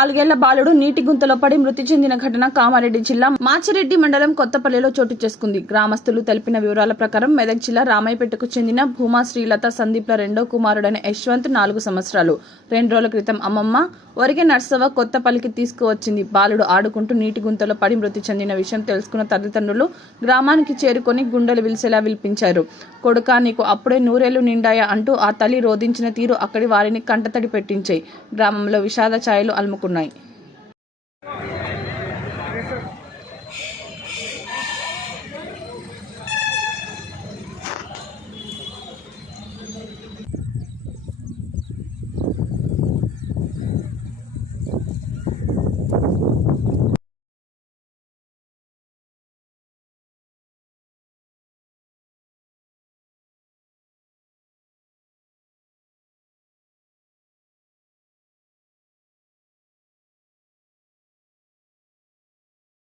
4 ఏళ్ల బాలుడు నీటి గుంతలో పడి మృతి చెందిన ఘటన కామారెడ్డి జిల్లా మాచిరెడ్డి మండలం కొత్తపల్లిలో చోటు చేసుకుంది. గ్రామస్తులు తెలిపిన వివరాల ప్రకారం మెదక్ జిల్లా రామాయపేటకు చెందిన భూమా శ్రీలత సందీప్ల రెండో కుమారుడైన యశ్వంత్ 4 సంవత్సరాలు. 2 రోజుల క్రితం అమ్మమ్మ వరిగే నర్సవ కొత్తపల్లికి తీసుకువచ్చింది. బాలుడు ఆడుకుంటూ నీటి గుంతలో పడి మృతి చెందిన విషయం తెలుసుకున్న తల్లిదండ్రులు గ్రామానికి చేరుకొని గుండెలు విలిసేలా విలిపించారు. కొడుకా, నీకు అప్పుడే 100 ఏళ్లు నిండాయా అంటూ ఆ తల్లి రోదించిన తీరు అక్కడి వారిని కంటతడి పెట్టించాయి. గ్రామంలో విషాద ఛాయలు అలుముకున్నాయి.